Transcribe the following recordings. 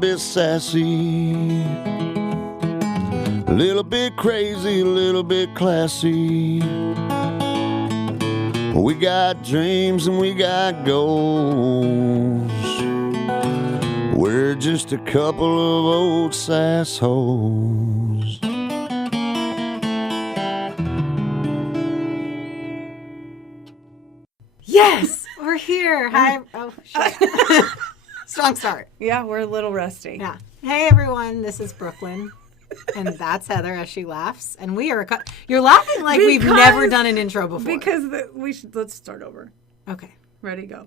bit sassy, a little bit crazy, a little bit classy. We got dreams and we got goals. We're just a couple of old sassholes. Yes, we're here. Hi. Oh, shit. Strong start. Yeah, we're a little rusty. Yeah. Hey, everyone. This is Brooklyn. And that's Heather as she laughs. And we are you're laughing like we've never done an intro before. Because let's start over. Okay. Ready, go.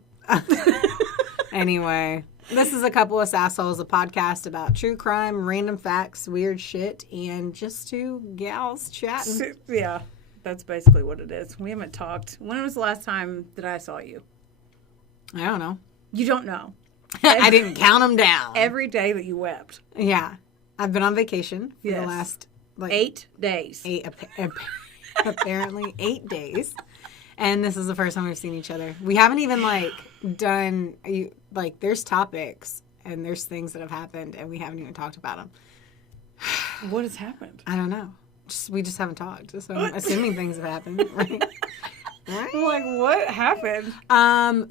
Anyway, this is A Couple of Sassholes, a podcast about true crime, random facts, weird shit, and just two gals chatting. Yeah, that's basically what it is. We haven't talked. When was the last time that I saw you? I don't know. You don't know. I didn't count them down. Every day that you wept. Yeah. I've been on vacation for the last 8 days. Apparently 8 days. And this is the first time we've seen each other. We haven't even done there's topics and there's things that have happened and we haven't even talked about them. What has happened? I don't know. We just haven't talked. So I'm assuming things have happened. Right? I'm like, what happened?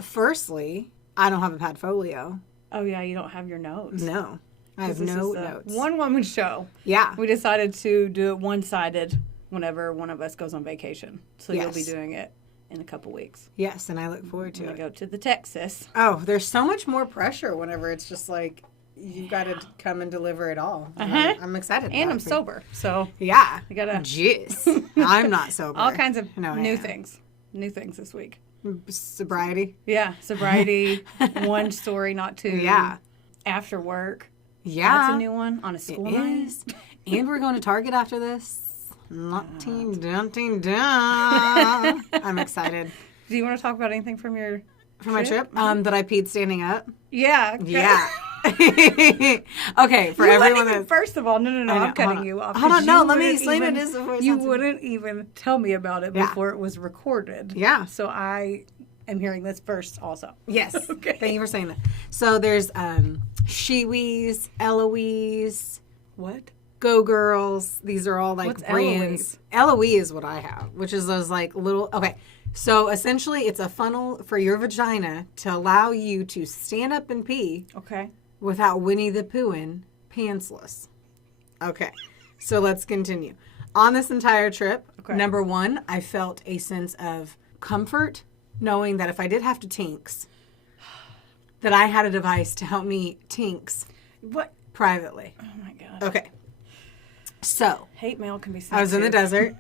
Firstly, I don't have a padfolio. Oh yeah, you don't have your notes. No. I have no notes. One woman show. Yeah. We decided to do it one-sided whenever one of us goes on vacation. So You'll be doing it in a couple weeks. Yes, and I look forward to it. We go to the Texas. Oh, there's so much more pressure whenever it's just like you got to come and deliver it all. I'm excited. And I'm sober, so yeah, you gotta. Jeez, I'm not sober. All kinds of new things this week. Sobriety. Yeah, sobriety. One story, not two. Yeah. After work. Yeah, that's a new one on a school night. Is. And we're going to Target after this. I'm excited. Do you want to talk about anything from your my trip? That I peed standing up. Yeah. Yeah. Okay, for everyone that's... First of all, no, I'm cutting you off. Hold on, no, let me explain it. You wouldn't even tell me about it before it was recorded. Yeah. So I am hearing this first also. Yes. Okay. Thank you for saying that. So there's Shewees, Eloise. What? Go Girls. These are all What's brands. Eloise is what I have, which is those little... Okay. So essentially it's a funnel for your vagina to allow you to stand up and pee. Okay. Without Winnie the Poohin' pantsless. Okay. So let's continue. On this entire trip, number one, I felt a sense of comfort knowing that if I did have to tinks, that I had a device to help me tinks privately. Oh, my God. Okay. So. Hate mail can be sent. I was in the desert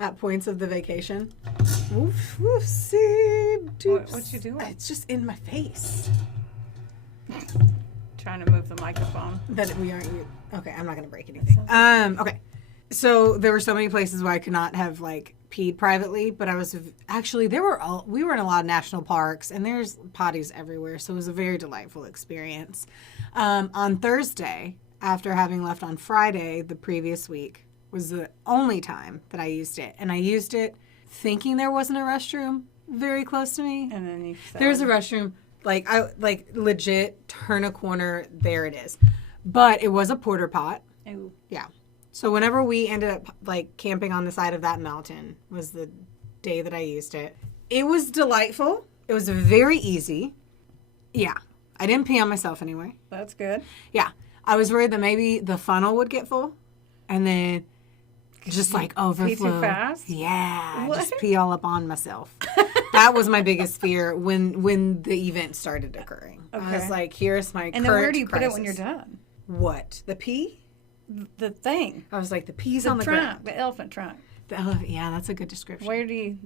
at points of the vacation. What you doing? It's just in my face. Trying to move the microphone. That we aren't. Okay, I'm not going to break anything. Okay. So there were so many places where I could not have peed privately, but I was actually we were in a lot of national parks and there's potties everywhere, so it was a very delightful experience. On Thursday, after having left on Friday the previous week, was the only time that I used it, and I used it thinking there wasn't a restroom very close to me. And then there's a restroom. I legit turn a corner, there it is. But it was a porta pot. Ooh. Yeah. So whenever we ended up camping on the side of that mountain was the day that I used it. It was delightful. It was very easy. Yeah. I didn't pee on myself anyway. That's good. Yeah. I was worried that maybe the funnel would get full and then just overflow. Pee too fast? Yeah. What? Just pee all up on myself. That was my biggest fear when the event started occurring. Okay. I was like, here's my And then where do you put it when you're done? What? The pee? The thing. I was like, the pee's on the ground. The elephant trunk. The elephant, yeah, that's a good description. Where do you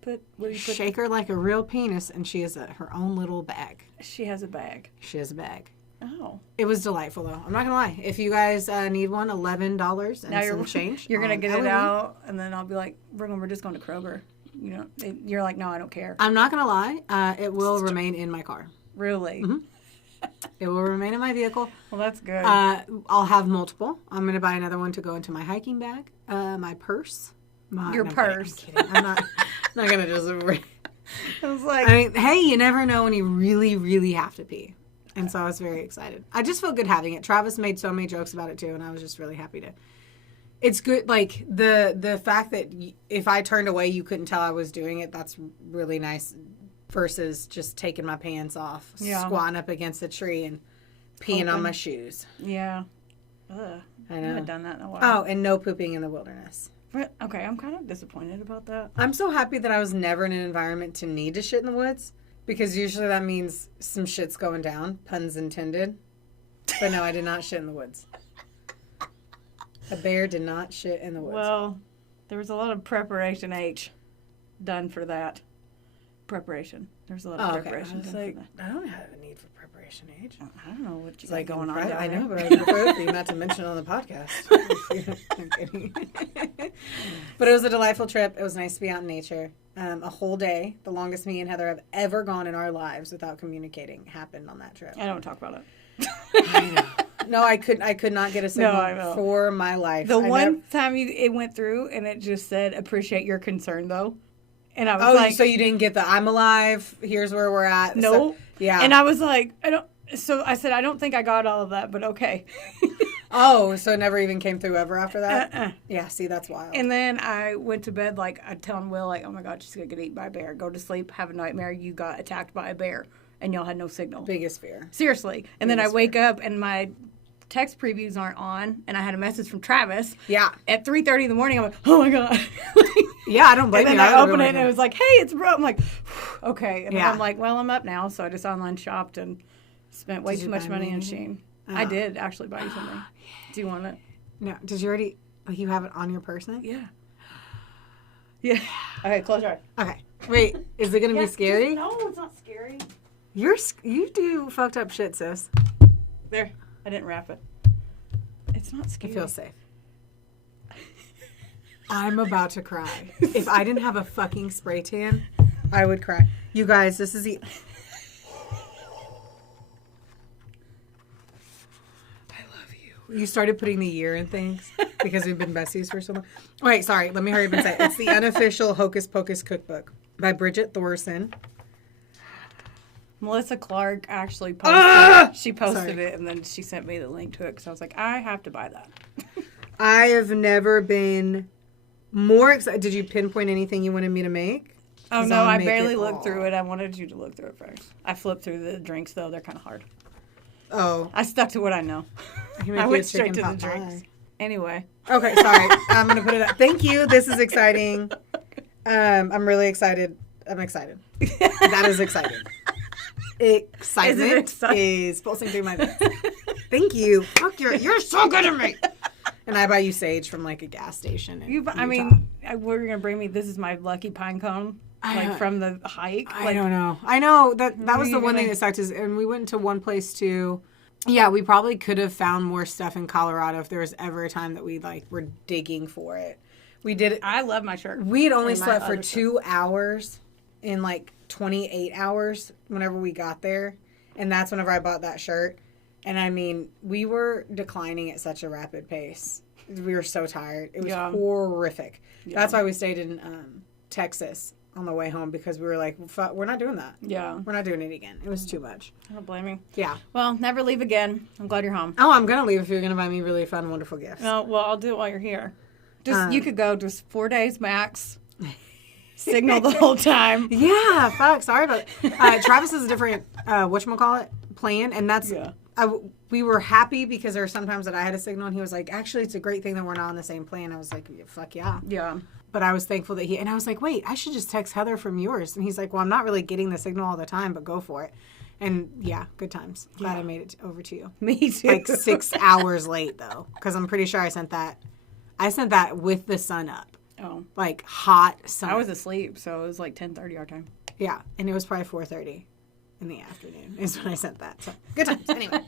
put Shake her like a real penis, and she has her own little bag. She has a bag. She has a bag. Oh. It was delightful, though. I'm not going to lie. If you guys need one, $11 and some change. You're going to get it out, and then I'll be like, we're just going to Kroger. You're like, no, I don't care. I'm not going to lie. It will remain in my car. Really? Mm-hmm. It will remain in my vehicle. Well, that's good. I'll have multiple. I'm going to buy another one to go into my hiking bag, my purse. Your purse. I'm kidding. I'm not going to just... I was like... I mean, hey, you never know when you really, really have to pee. And so I was very excited. I just felt good having it. Travis made so many jokes about it too, and I was just really happy to. It's good, like the fact that if I turned away, you couldn't tell I was doing it. That's really nice. Versus just taking my pants off, squatting up against a tree and peeing on my shoes. Yeah. Ugh. I know. I haven't done that in a while. Oh, and no pooping in the wilderness. Okay, I'm kind of disappointed about that. I'm so happy that I was never in an environment to need to shit in the woods, because usually that means some shit's going down, puns intended. But no, I did not shit in the woods. A bear did not shit in the woods. Well, there was a lot of preparation H done for that. Preparation. There's a lot of preparation. I was like, I don't have a need for preparation age. I don't know what you got going on. I know, but I would prefer for you not to mention on the podcast. I'm kidding. But it was a delightful trip. It was nice to be out in nature. A whole day, the longest me and Heather have ever gone in our lives without communicating, happened on that trip. I don't talk about it. I know. No, I could not get a signal for my life. The one time it went through and it just said, appreciate your concern, though. And I was like... so you didn't get the, I'm alive, here's where we're at. No. So, yeah. And I was like, so I said, I don't think I got all of that, but okay. Oh, so it never even came through ever after that? Yeah, see, that's wild. And then I went to bed, like, I telling Will, like, oh my God, she's going to get eaten by a bear. Go to sleep, have a nightmare, you got attacked by a bear. And y'all had no signal. Biggest fear. Seriously. And then I wake up and my text previews aren't on, and I had a message from Travis. Yeah. At 3:30 in the morning, I'm like, oh my God. Yeah, I don't blame you. And then I open it and it was like, hey, it's bro. I'm like, okay. And then I'm like, well, I'm up now. So I just online shopped and spent way too much money on Shein. Oh. I did actually buy you something. Do you want it? No. Did you already, you have it on your person? Yeah. Yeah. Okay, close your eyes. Okay. Wait, is it going to be scary? No, it's not scary. You do fucked up shit, sis. There. I didn't wrap it. It's not scary. I feel safe. I'm about to cry. If I didn't have a fucking spray tan, I would cry. You guys, this is the... I love you. You started putting the year in things because we've been besties for so long. Oh, wait, sorry. Let me hurry up and say it. It's the unofficial Hocus Pocus cookbook by Bridget Thorson. Melissa Clark actually posted it. She posted it, and then she sent me the link to it because I was like, I have to buy that. I have never been more excited. Did you pinpoint anything you wanted me to make? Oh, no, I barely looked through it. I wanted you to look through it first. I flipped through the drinks, though. They're kind of hard. Oh. I stuck to what I know. I went straight to the drinks. Anyway. Okay, sorry. I'm going to put it up. Thank you. This is exciting. I'm really excited. I'm excited. That is exciting. Excitement is pulsing through my veins. Thank you. Fuck, you're so good at me. And I buy you sage from like a gas station. We're gonna bring me. This is my lucky pine cone, from the hike. I don't know. I know that was the one thing that sucked. And we went to one place too. Yeah, we probably could have found more stuff in Colorado if there was ever a time that we were digging for it. We did it. I love my shirt. We had only slept for 2 hours in 28 hours whenever we got there. And that's whenever I bought that shirt. And I mean, we were declining at such a rapid pace. We were so tired. It was horrific. Yeah. That's why we stayed in Texas on the way home, because we were like, we're not doing that. Yeah. We're not doing it again. It was too much. I don't blame you. Yeah. Well, never leave again. I'm glad you're home. Oh, I'm going to leave if you're going to buy me really fun, wonderful gifts. No, well, I'll do it while you're here. You could go just 4 days max. Signal the whole time. Yeah, fuck. Sorry about it. Travis has a different, whatchamacallit, plan, and that's... Yeah. We were happy because there were some times that I had a signal, and he was like, actually, it's a great thing that we're not on the same plan. I was like, fuck yeah. Yeah. But I was thankful that and I was like, wait, I should just text Heather from yours. And he's like, well, I'm not really getting the signal all the time, but go for it. And yeah, good times. Glad I made it over to you. Me too. 6 hours late, though, because I'm pretty sure I sent that with the sun up. Oh. Hot sun. I was asleep, so it was 10:30 our time. Yeah, and it was probably 4:30 in the afternoon is when I sent that. So good times. Anyway,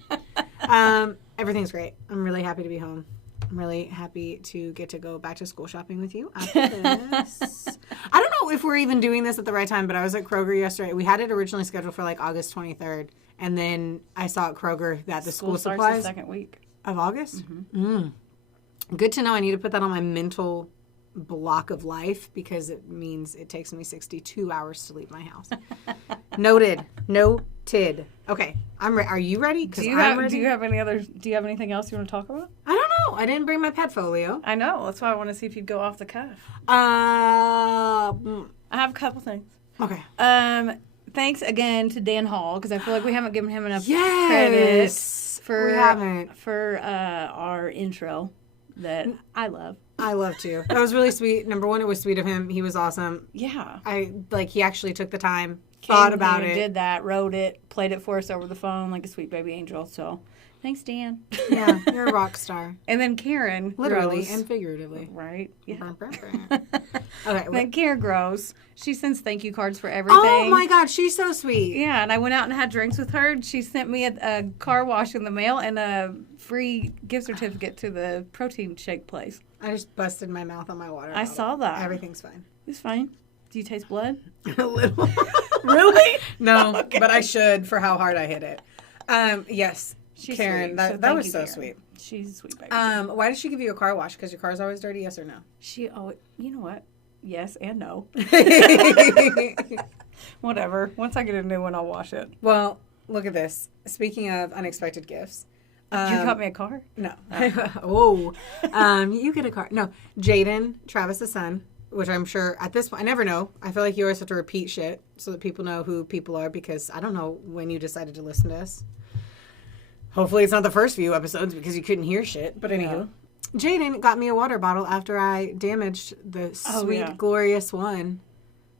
everything's great. I'm really happy to be home. I'm really happy to get to go back to school shopping with you after this. I don't know if we're even doing this at the right time, but I was at Kroger yesterday. We had it originally scheduled for August 23rd, and then I saw at Kroger that the school supplies starts the second week of August. Mm-hmm. Good to know. I need to put that on my mental block of life because it means it takes me 62 hours to leave my house. Noted. Noted. Okay, are you ready? Do you have anything else you want to talk about? I don't know. I didn't bring my petfolio. I know. That's why I want to see if you'd go off the cuff. I have a couple things. Okay. Thanks again to Dan Hall because I feel like we haven't given him enough credit for our intro that I love. I love too. That was really sweet. Number one, it was sweet of him. He was awesome. Yeah. He actually took the time, thought about it. Did that, wrote it, played it for us over the phone like a sweet baby angel. So thanks, Dan. Yeah, you're a rock star. And then Karen. Literally Gross. and figuratively. Right? Yeah. Okay. Then Karen Gross. She sends thank you cards for everything. Oh my God, she's so sweet. Yeah, and I went out and had drinks with her. She sent me a car wash in the mail and a free gift certificate to the protein shake place. I just busted my mouth on my water bottle. I saw that. Everything's fine. It's fine. Do you taste blood? A little. Really? No, okay. But I should for how hard I hit it. Yes. She's Karen, sweet. that was so Karen. sweet. She's a sweet baby. Why did she give you a car wash? Because your car's always dirty, yes or no? You know what? Yes and no. Whatever. Once I get a new one, I'll wash it. Well, look at this. Speaking of unexpected gifts. You got me a car? No. You get a car. No. Jaden, Travis's son, which I'm sure at this point, I never know. I feel like you always have to repeat shit so that people know who people are because I don't know when you decided to listen to us. Hopefully it's not the first few episodes because you couldn't hear shit. But anywho. Jaden got me a water bottle after I damaged the sweet, glorious one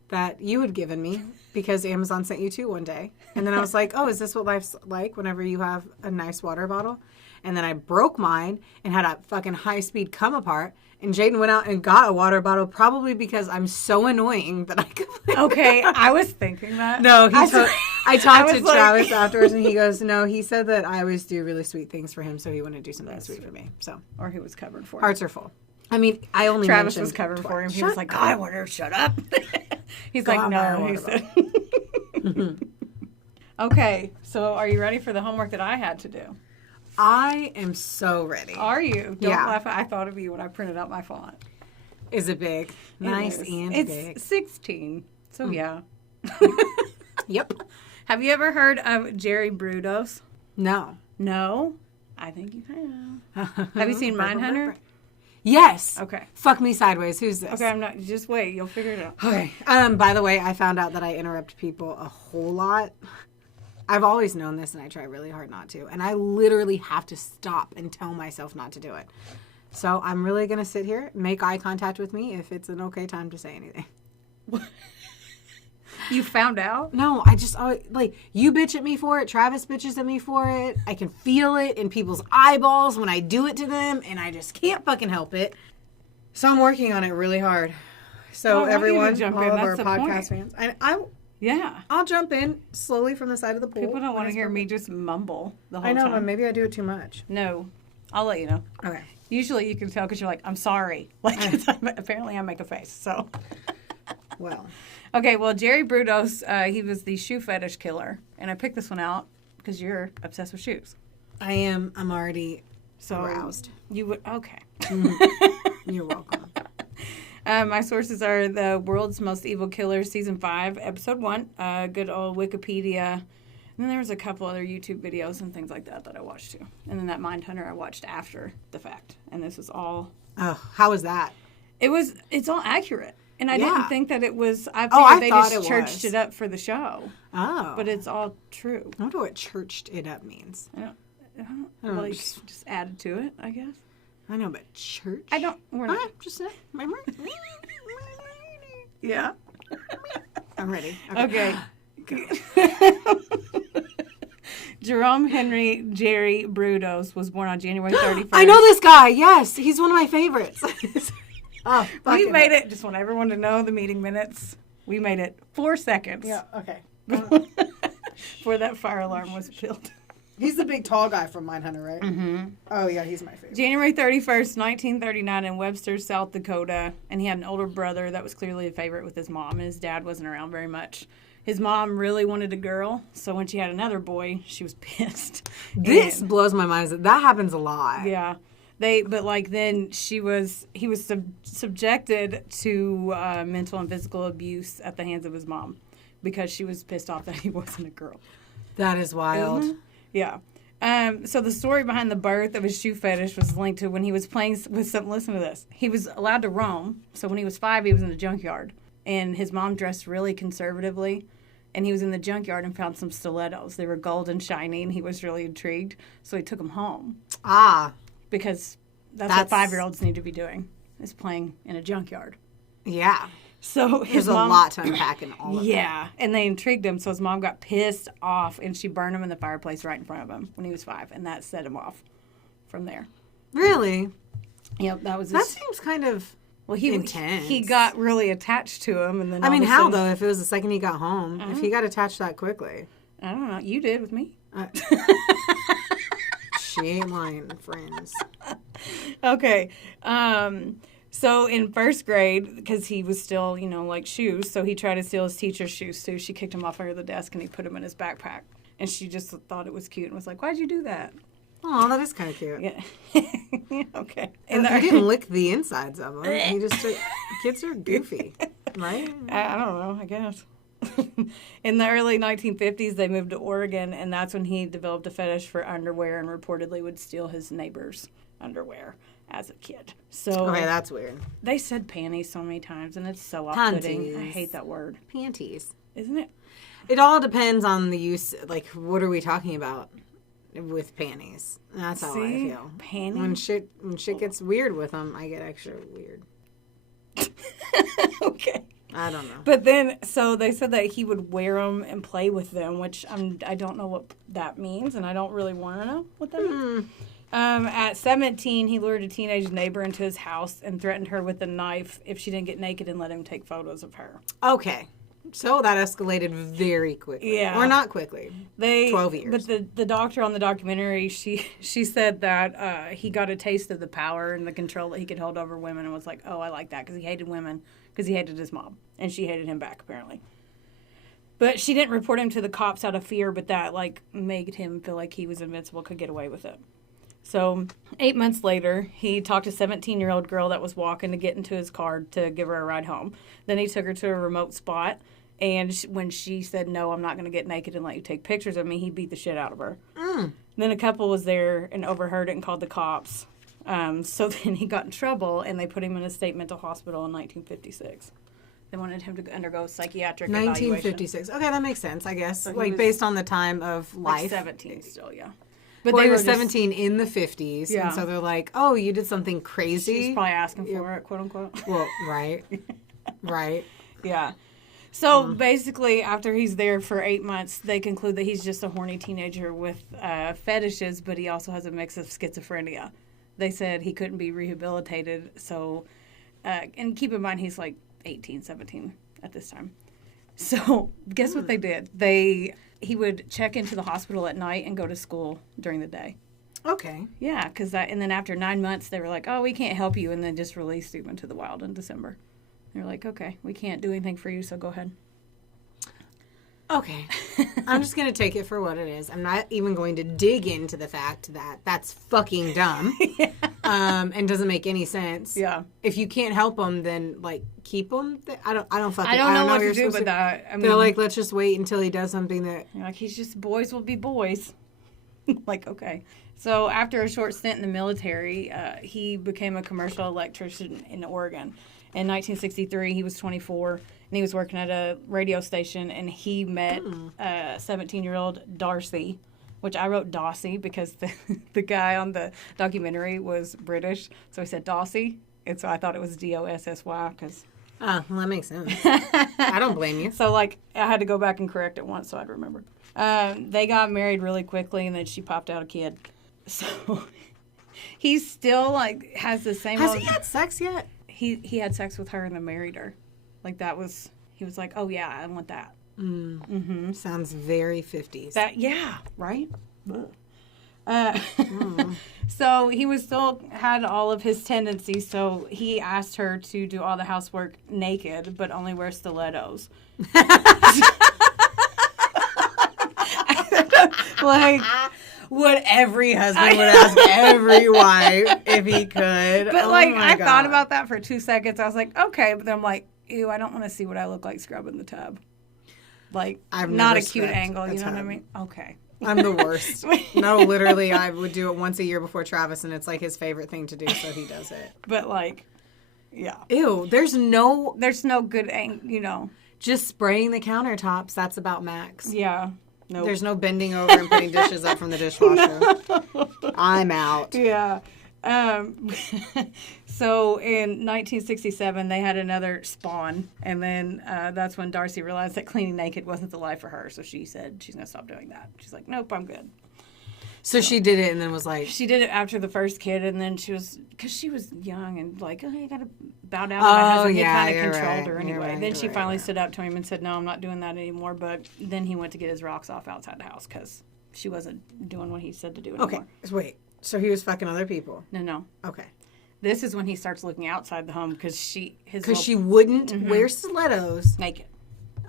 that you had given me because Amazon sent you two one day. And then I was like, oh, is this what life's like whenever you have a nice water bottle? And then I broke mine and had a fucking high-speed come apart. And Jaden went out and got a water bottle probably because I'm so annoying that I could. Okay, I was thinking that. No, I talked to Travis afterwards and he goes, no, he said that I always do really sweet things for him, so he wanted to do something sweet for me. So, or he was covered for him. Hearts are full. I mean, I only Travis was covered for him. He was like, God, I want her to shut up. He's like, no. He said. Okay, so are you ready for the homework that I had to do? I am so ready. Are you? Don't laugh. I thought of you when I printed out my font. Is it big? Nice and big. It's 16. So yeah. Yep. Have you ever heard of Jerry Brudos? No. No? I think you have. Have you seen Mindhunter? Yes. Okay. Fuck me sideways. Who's this? Okay, I'm not. Just wait. You'll figure it out. Okay. By the way, I found out that I interrupt people a whole lot. I've always known this, and I try really hard not to. And I literally have to stop and tell myself not to do it. So I'm really going to sit here, make eye contact with me if it's an okay time to say anything. You found out? No, I just always, you bitch at me for it. Travis bitches at me for it. I can feel it in people's eyeballs when I do it to them, and I just can't fucking help it. So I'm working on it really hard. So everyone, all of our podcast fans, I'll jump in slowly from the side of the pool. People don't want to hear me just mumble the whole time. I know, but maybe I do it too much. No, I'll let you know. Okay. Usually you can tell because you're like, I'm sorry. Apparently I make a face, so. Well. Okay, well, Jerry Brudos, he was the Shoe Fetish Killer. And I picked this one out because you're obsessed with shoes. I am. I'm already aroused. You would, okay. Mm-hmm. You're welcome. My sources are The World's Most Evil Killer, Season 5, Episode 1, good old Wikipedia. And then there was a couple other YouTube videos and things like that I watched too. And then that Mindhunter I watched after the fact. And this is all... Oh, how was that? It's all accurate. And I didn't think that it was... I figured they just churched it up for the show. Oh. But it's all true. I wonder what churched it up means. I don't just added to it, I guess. I know, but church? I don't... We're not... just... Yeah. I'm ready. Okay. Jerome Henry Jerry Brudos was born on January 31st. I know this guy. Yes, he's one of my favorites. We made it. Just want everyone to know the meeting minutes. We made it 4 seconds. Yeah, okay. Before that fire alarm was built. He's the big tall guy from Mindhunter, right? Mm-hmm. Oh, yeah, he's my favorite. January 31st, 1939 in Webster, South Dakota. And he had an older brother that was clearly a favorite with his mom. And his dad wasn't around very much. His mom really wanted a girl. So when she had another boy, she was pissed. This blows my mind. That happens a lot. Yeah. Then he was subjected to mental and physical abuse at the hands of his mom because she was pissed off that he wasn't a girl. That is wild. Mm-hmm. Yeah. So the story behind the birth of his shoe fetish was linked to when he was playing with some. Listen to this. He was allowed to roam. So when he was 5, he was in the junkyard, and his mom dressed really conservatively. And he was in the junkyard and found some stilettos. They were gold and shiny, and he was really intrigued. So he took them home. Ah. Because that's what 5-year-olds need to be doing, is playing in a junkyard. Yeah. So There's a lot to unpack in all of that. Yeah. And they intrigued him. So his mom got pissed off, and she burned him in the fireplace right in front of him when he was 5. And that set him off from there. Really? Yep. That seems kind of... intense. He got really attached to him, and then I mean, how though? If it was the second he got home, if he got attached that quickly, I don't know. You did with me. She ain't lying, friends. Okay, so in first grade, because he was still, like shoes, so he tried to steal his teacher's shoes too. She kicked him off under the desk, and he put them in his backpack, and she just thought it was cute and was like, "Why'd you do that?" Oh, that is kind of cute. Yeah. Okay. And he didn't lick the insides of them. He just took... Kids are goofy, right? I don't know, I guess. In the early 1950s, they moved to Oregon, and that's when he developed a fetish for underwear and reportedly would steal his neighbor's underwear as a kid. So okay, that's weird. They said panties so many times, and it's so off-putting. Panties. I hate that word. Panties. Isn't it? It all depends on the use. Like, what are we talking about with panties? That's how I feel. Panties? When shit gets weird with them, I get extra weird. Okay. I don't know. But then, so they said that he would wear them and play with them, which I don't know what that means, and I don't really want to know what that means. At 17, he lured a teenage neighbor into his house and threatened her with a knife if she didn't get naked and let him take photos of her. Okay. So that escalated very quickly. Yeah. Or not quickly. 12 years. But the doctor on the documentary, she said that he got a taste of the power and the control that he could hold over women and was like, oh, I like that, because he hated women, because he hated his mom. And she hated him back, apparently. But she didn't report him to the cops out of fear, but that, made him feel like he was invincible, could get away with it. So 8 months later, he talked to a 17-year-old girl that was walking to get into his car to give her a ride home. Then he took her to a remote spot. And when she said, no, I'm not going to get naked and let you take pictures of me, he beat the shit out of her. Then a couple was there and overheard it and called the cops. So then he got in trouble, and they put him in a state mental hospital in 1956. They wanted him to undergo psychiatric 1956. Okay, that makes sense, I guess. So based on the time of life. 17 still, yeah. But they were 17 in the 50s. Yeah. And so they're like, oh, you did something crazy? She's probably asking for it, quote unquote. Well, right. Right. Yeah. So basically, after he's there for 8 months, they conclude that he's just a horny teenager with fetishes, but he also has a mix of schizophrenia. They said he couldn't be rehabilitated. So, and keep in mind, he's 18, 17 at this time. So guess what they did? He would check into the hospital at night and go to school during the day. Okay. Yeah, and then after 9 months, they were like, oh, we can't help you, and then just released him into the wild in December. They're like, okay, we can't do anything for you, so go ahead. Okay. I'm just going to take it for what it is. I'm not even going to dig into the fact that that's fucking dumb and doesn't make any sense. Yeah. If you can't help them, then, keep them. I don't know what to do with that. I mean, they're like, let's just wait until he does something that... he's just, boys will be boys. Okay. So after a short stint in the military, he became a commercial electrician in Oregon. In 1963, he was 24, and he was working at a radio station, and he met 17-year-old Darcy, which I wrote Dossie because the guy on the documentary was British, so he said Dossie, and so I thought it was D-O-S-S-Y because... Oh, well, that makes sense. I don't blame you. So, I had to go back and correct it once so I'd remember. They got married really quickly, and then she popped out a kid. So, he still, has the same... Has he had sex yet? He had sex with her and then married her. He was like, oh, yeah, I want that. Sounds very 50s. Yeah, right? So he was still had all of his tendencies, so he asked her to do all the housework naked, but only wear stilettos. what every husband would ask every wife if he could. But, Oh like, my I thought God. about that for 2 seconds. I was like, okay. But then I'm like, ew, I don't want to see what I look like scrubbing the tub. Like, I've not never a cute scrubbed angle. a You know what I tub. mean? Okay. I'm the worst. No, literally, I would do it once a year before Travis, and it's like his favorite thing to do, so he does it. But, like, yeah. Ew, there's no... There's no good, you know. Just spraying the countertops, that's about max. Yeah. Nope. There's no bending over and putting dishes up from the dishwasher. I'm out. Yeah. So in 1967, they had another spawn, and then that's when Darcy realized that cleaning naked wasn't the life for her. So she said she's going to stop doing that. She's like, nope, I'm good. So she did it and then was like... She did it after the first kid, and then she was, because she was young and like, oh, you got to bow down to my husband. He kind of controlled her anyway. Then she finally stood up to him and said, no, I'm not doing that anymore. But then he went to get his rocks off outside the house because she wasn't doing what he said to do anymore. Okay, wait. So he was fucking other people? No. Okay. This is when he starts looking outside the home because she wouldn't wear stilettos. naked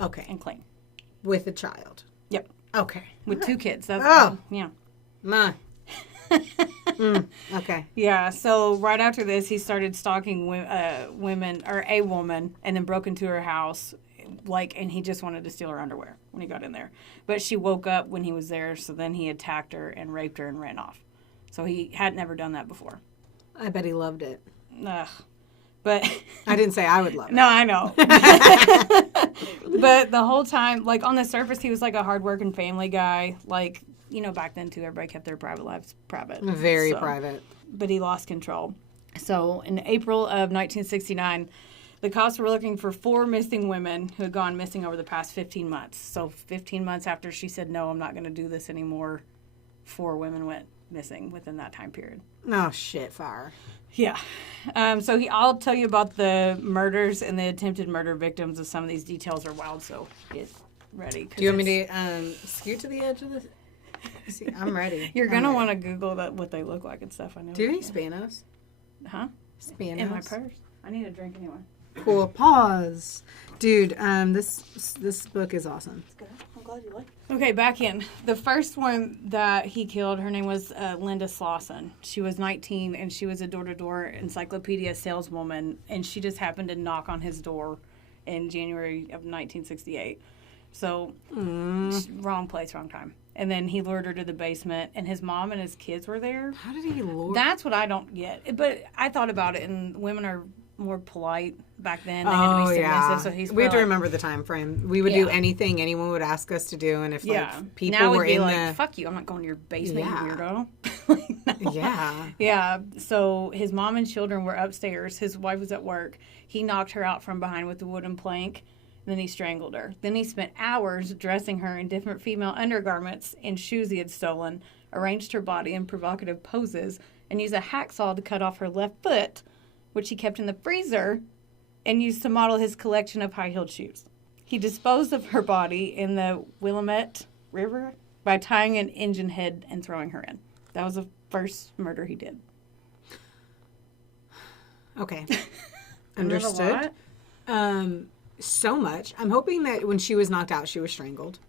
Okay. and clean. With a child. Yep. Okay. With 2 kids. That's yeah. Ma. Okay. Yeah. So right after this, he started stalking women or a woman, and then broke into her house, and he just wanted to steal her underwear when he got in there. But she woke up when he was there, so then he attacked her and raped her and ran off. So he had never done that before. I bet he loved it. Ugh. But I didn't say I would love it. no, I know. But the whole time, like, on the surface, he was like a hardworking family guy. Like, you know, back then, too, everybody kept their private lives private. Very private. But he lost control. So in April of 1969, the cops were looking for 4 missing women who had gone missing over the past 15 months. So 15 months after she said, no, I'm not going to do this anymore, 4 women went missing within that time period. Oh, shit, fire. Yeah. So I'll tell you about the murders and the attempted murder victims, and some of these details are wild, so get ready. Do you want me to scoot to the edge of this? See, I'm ready. You're going to want to Google what they look like and stuff. I know. Do you have any Spanos? Huh? Spanos? In my purse. I need a drink anyway. Cool. Pause. Dude, this book is awesome. It's good. I'm glad you like it. Okay, back in. The first one that he killed, her name was Linda Slauson. She was 19, and she was a door-to-door encyclopedia saleswoman, and she just happened to knock on his door in January of 1968. So, wrong place, wrong time. And then he lured her to the basement, and his mom and his kids were there. How did he lure? That's what I don't get. But I thought about it, and women are more polite back then. They had to be submissive. So he's we have to like, remember the time frame. We would do anything anyone would ask us to do, and if like people now were we'd be in like, fuck you, I'm not going to your basement, you weirdo. No. Yeah. Yeah. So his mom and children were upstairs. His wife was at work. He knocked her out from behind with a wooden plank. Then he strangled her. Then he spent hours dressing her in different female undergarments and shoes he had stolen, arranged her body in provocative poses, and used a hacksaw to cut off her left foot, which he kept in the freezer, and used to model his collection of high-heeled shoes. He disposed of her body in the Willamette River by tying an engine head and throwing her in. That was the first murder he did. Okay. Remember Understood. what? So much. I'm hoping that when she was knocked out, she was strangled.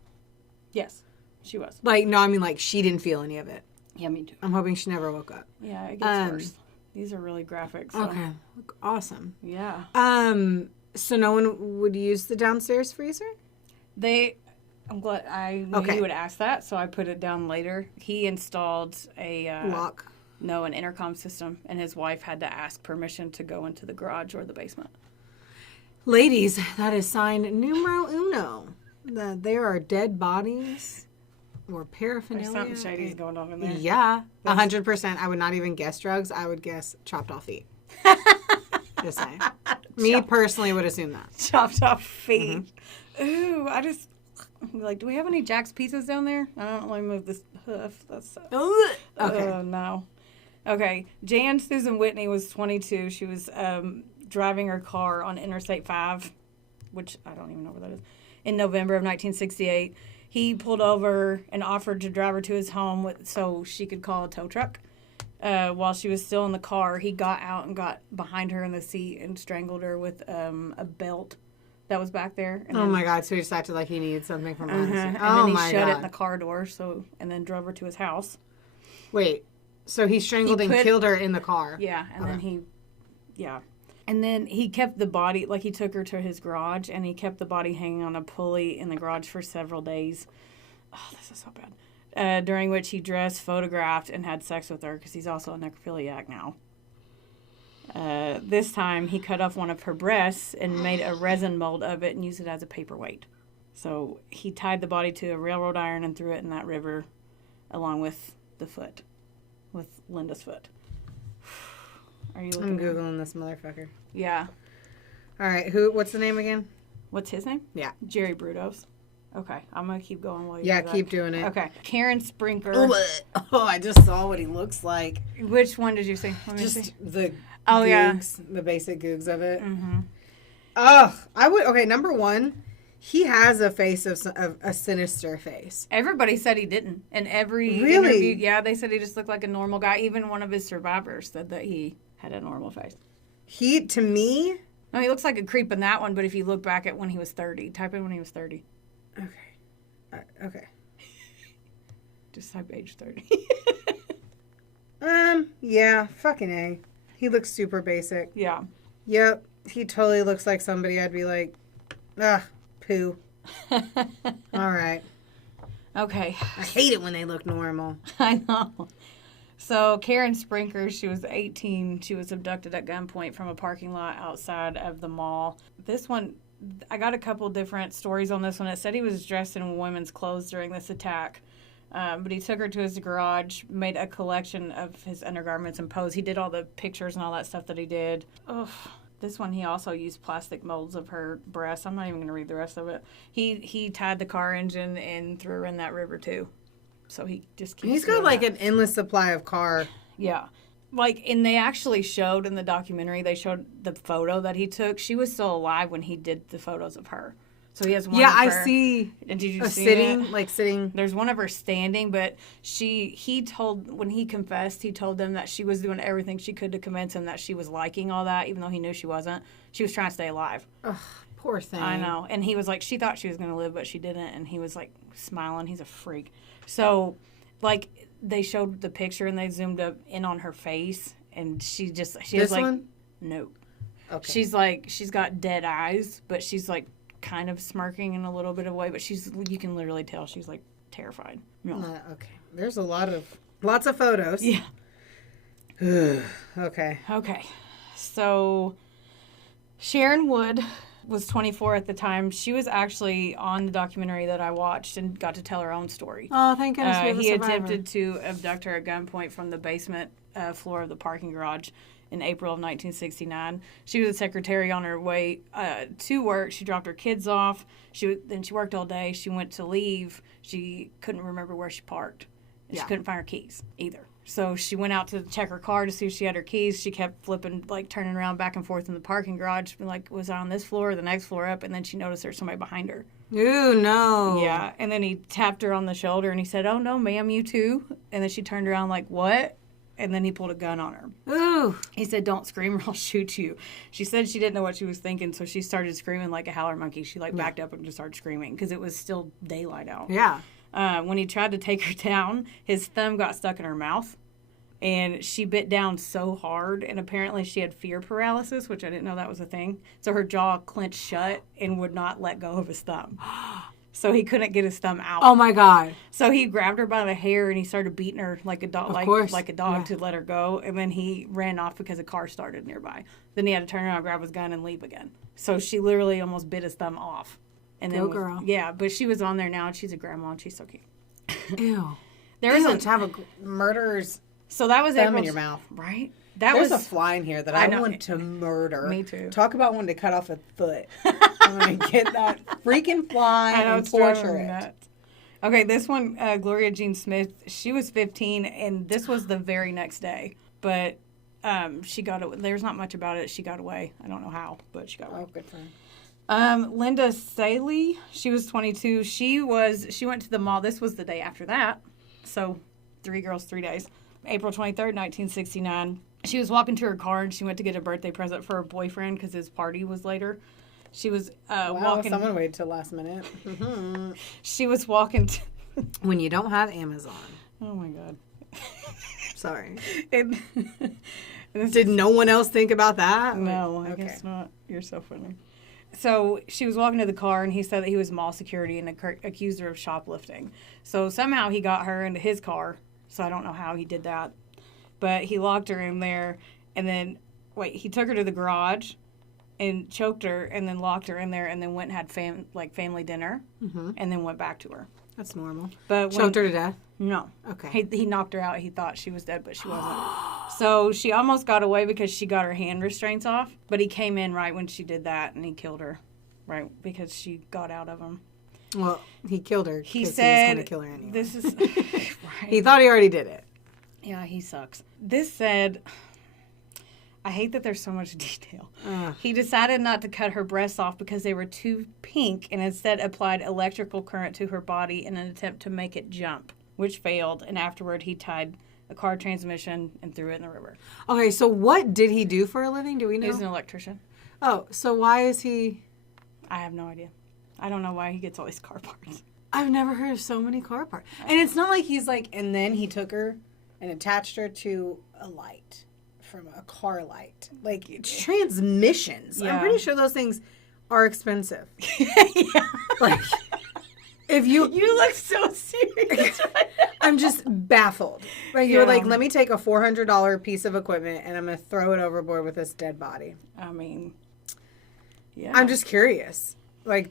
Yes, she was. Like, no, I mean, like, she didn't feel any of it. Yeah, me too. I'm hoping she never woke up. Yeah, it gets worse. These are really graphic. So. Okay. Awesome. Yeah. So no one would use the downstairs freezer? I'm glad I knew you would ask that, so I put it down later. He installed a lock. No, an intercom system, and his wife had to ask permission to go into the garage or the basement. Ladies, that is sign numero uno. That there are dead bodies or paraphernalia. There's something shady's going on in there. Yeah, 100%. I would not even guess drugs. I would guess chopped off feet. Just saying. Me personally would assume that. Chopped off feet. Mm-hmm. Ooh, I just like. Do we have any Jack's pizzas down there? I don't want to move this hoof. That's Okay. Oh no. Okay, Jan Susan Whitney was 22. She was driving her car on Interstate 5, which I don't even know where that is, in November of 1968. He pulled over and offered to drive her to his home so she could call a tow truck. While she was still in the car, he got out and got behind her in the seat and strangled her with a belt that was back there. And oh my God! So he just acted like he needed something from us. and Oh then he my shut God! it in the car door. And then drove her to his house. Wait. So he strangled and killed her in the car. Yeah, and then And then he kept the body, like he took her to his garage, and he kept the body hanging on a pulley in the garage for several days. Oh, this is so bad. During which he dressed, photographed, and had sex with her, because he's also a necrophiliac now. This time, he cut off one of her breasts and made a resin mold of it and used it as a paperweight. So he tied the body to a railroad iron and threw it in that river, along with the foot, with Linda's foot. Are you looking? I'm Googling this motherfucker. Yeah. All right. What's the name again? What's his name? Yeah. Jerry Brudos. Okay. I'm going to keep going while you Yeah, do that. keep doing it. Okay. Karen Sprinker. Oh, I just saw what he looks like. Which one did you see? Let me see. Just the yeah. googs, the basic googs of it. Mm-hmm. Oh, I would. Okay, number one, he has a face of a sinister face. Everybody said he didn't. In every Really? interview, yeah, they said he just looked like a normal guy. Even one of his survivors said that he had a normal face. He, to me... No, he looks like a creep in that one, but if you look back at when he was 30, type in when he was 30. Okay. Okay. Just type age 30. Yeah, fucking A. He looks super basic. Yeah. Yep, he totally looks like somebody I'd be like, poo. All right. Okay. I hate it when they look normal. I know. So Karen Sprinker, she was 18. She was abducted at gunpoint from a parking lot outside of the mall. This one, I got a couple different stories on this one. It said he was dressed in women's clothes during this attack. But he took her to his garage, made a collection of his undergarments and posed. He did all the pictures and all that stuff that he did. Oh, this one he also used plastic molds of her breasts. I'm not even going to read the rest of it. He tied the car engine and threw her in that river too. So he just keeps He's got like an endless supply of car. Yeah. Like, and they actually showed in the documentary, they showed the photo that he took. She was still alive when he did the photos of her. So he has one of her. I see. And did you see sitting, it? like sitting. There's one of her standing, but he told, when he confessed, he told them that she was doing everything she could to convince him that she was liking all that, even though he knew she wasn't. She was trying to stay alive. Ugh, poor thing. I know. And he was like, she thought she was going to live, but she didn't. And he was like smiling. He's a freak. So, like, they showed the picture and they zoomed up in on her face. And she this has like, one? no. Okay. She's like, she's got dead eyes, but she's like kind of smirking in a little bit of way. But you can literally tell she's like terrified. No. Okay. There's lots of photos. Yeah. Okay. Okay. So Sharon Wood was 24 at the time. She was actually on the documentary that I watched and got to tell her own story. Oh, thank goodness we have a He survivor. attempted to abduct her at gunpoint from the basement floor of the parking garage in April of 1969. She was a secretary on her way to work. She dropped her kids off. Then she worked all day. She went to leave. She couldn't remember where she parked. And She couldn't find her keys either. So she went out to check her car to see if she had her keys. She kept flipping, like turning around back and forth in the parking garage. Like, was I on this floor or the next floor up? And then she noticed there's somebody behind her. Ooh, no. Yeah. And then he tapped her on the shoulder and he said, "Oh, no, ma'am, you too." And then she turned around like, "What?" And then he pulled a gun on her. Ooh. He said, "Don't scream or I'll shoot you." She said she didn't know what she was thinking, so she started screaming like a howler monkey. She backed up and just started screaming because it was still daylight out. Yeah. When he tried to take her down, his thumb got stuck in her mouth. And she bit down so hard, and apparently she had fear paralysis, which I didn't know that was a thing. So her jaw clenched shut and would not let go of his thumb. So he couldn't get his thumb out. Oh my God. So he grabbed her by the hair and he started beating her like a dog, like a dog to let her go. And then he ran off because a car started nearby. Then he had to turn around, grab his gun, and leave again. So she literally almost bit his thumb off. And then girl. Yeah, but she was on there now, and she's a grandma, and she's so cute. Ew. There was to have a murderer's So that was thumb April, in your mouth. right? There's a fly in here that I know. want to murder. Me too. Talk about wanting to cut off a foot. I'm going to get that freaking fly and torture it. Nuts. Okay, this one, Gloria Jean Smith, she was 15, and this was the very next day. But she got it. There's not much about it. She got away. I don't know how, but she got away. Oh, good for her. Linda Saley, she was 22. She went to the mall. This was the day after that. So 3 girls, 3 days. April 23rd, 1969. She was walking to her car and she went to get a birthday present for her boyfriend because his party was later. She was walking. Someone waited till last minute. She was walking. When you don't have Amazon. Oh my God. Sorry. And Did no one else think about that? no, I guess not. You're so funny. So she was walking to the car, and he said that he was mall security and accused her of shoplifting. So somehow he got her into his car. So I don't know how he did that. But he locked her in there, and then, he took her to the garage and choked her and then locked her in there and then went and had family dinner and then went back to her. That's normal. But Choked her to death? No. Okay. He knocked her out. He thought she was dead, but she wasn't. So she almost got away because she got her hand restraints off. But he came in right when she did that, and he killed her, right, because she got out of him. Well, he killed her. He said, he was going to kill her anyway. This is... right. He thought he already did it. Yeah, he sucks. This said... I hate that there's so much detail. He decided not to cut her breasts off because they were too pink and instead applied electrical current to her body in an attempt to make it jump, which failed. And afterward, he tied a car transmission and threw it in the river. Okay, so what did he do for a living? Do we know? He was an electrician. Oh, so why is he... I have no idea. I don't know why he gets all these car parts. I've never heard of so many car parts. And it's not like he's like, and then he took her and attached her to a light. From a car light. Like, transmissions. Yeah. I'm pretty sure those things are expensive. Yeah. Like, if you look so serious right now. I'm just baffled. Like, you're like, let me take a $400 piece of equipment and I'm going to throw it overboard with this dead body. I mean, yeah. I'm just curious. Like,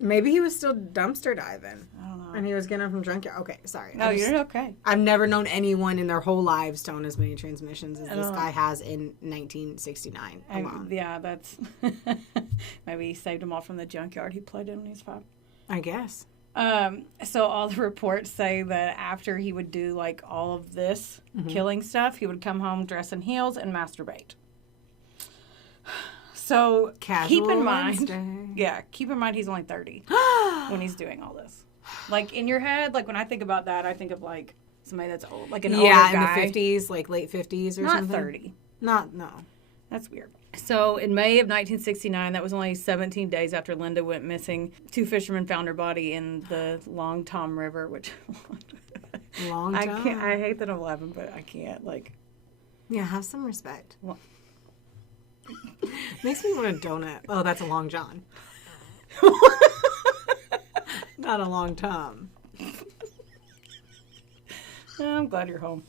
maybe he was still dumpster diving. I don't know. And he was getting them from junkyard. Okay, sorry. No, you're okay. I've never known anyone in their whole lives to own as many transmissions as this guy has in 1969 alone. Yeah, that's... Maybe he saved them all from the junkyard he played in when he was 5. I guess. So all the reports say that after he would do, all of this killing stuff, he would come home dress in heels and masturbate. So keep in mind he's only 30 when he's doing all this. Like, in your head, when I think about that, I think of somebody that's old, like an older guy. Yeah, in the 50s, late 50s or something. Not 30. No. That's weird. So in May of 1969, that was only 17 days after Linda went missing, 2 fishermen found her body in the Long Tom River, which Long Tom. I hate that I'm laughing, but I can't Yeah, have some respect. Well, makes me want a donut. Oh, that's a Long John. Not a Long Tom. I'm glad you're home.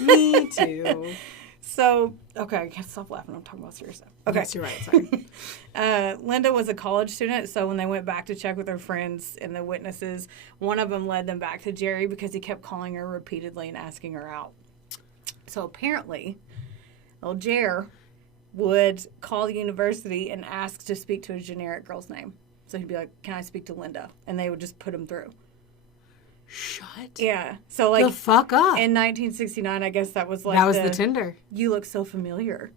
Me too. So, okay, I can't stop laughing. I'm talking about serious stuff. Okay. Yes, you're right. Sorry. Linda was a college student, so when they went back to check with her friends and the witnesses, one of them led them back to Jerry because he kept calling her repeatedly and asking her out. So apparently, old Jer would call the university and ask to speak to a generic girl's name. So he'd be like, "Can I speak to Linda?" And they would just put him through. Shut Yeah. So the fuck up. in 1969, I guess that was that was the Tinder. You look so familiar.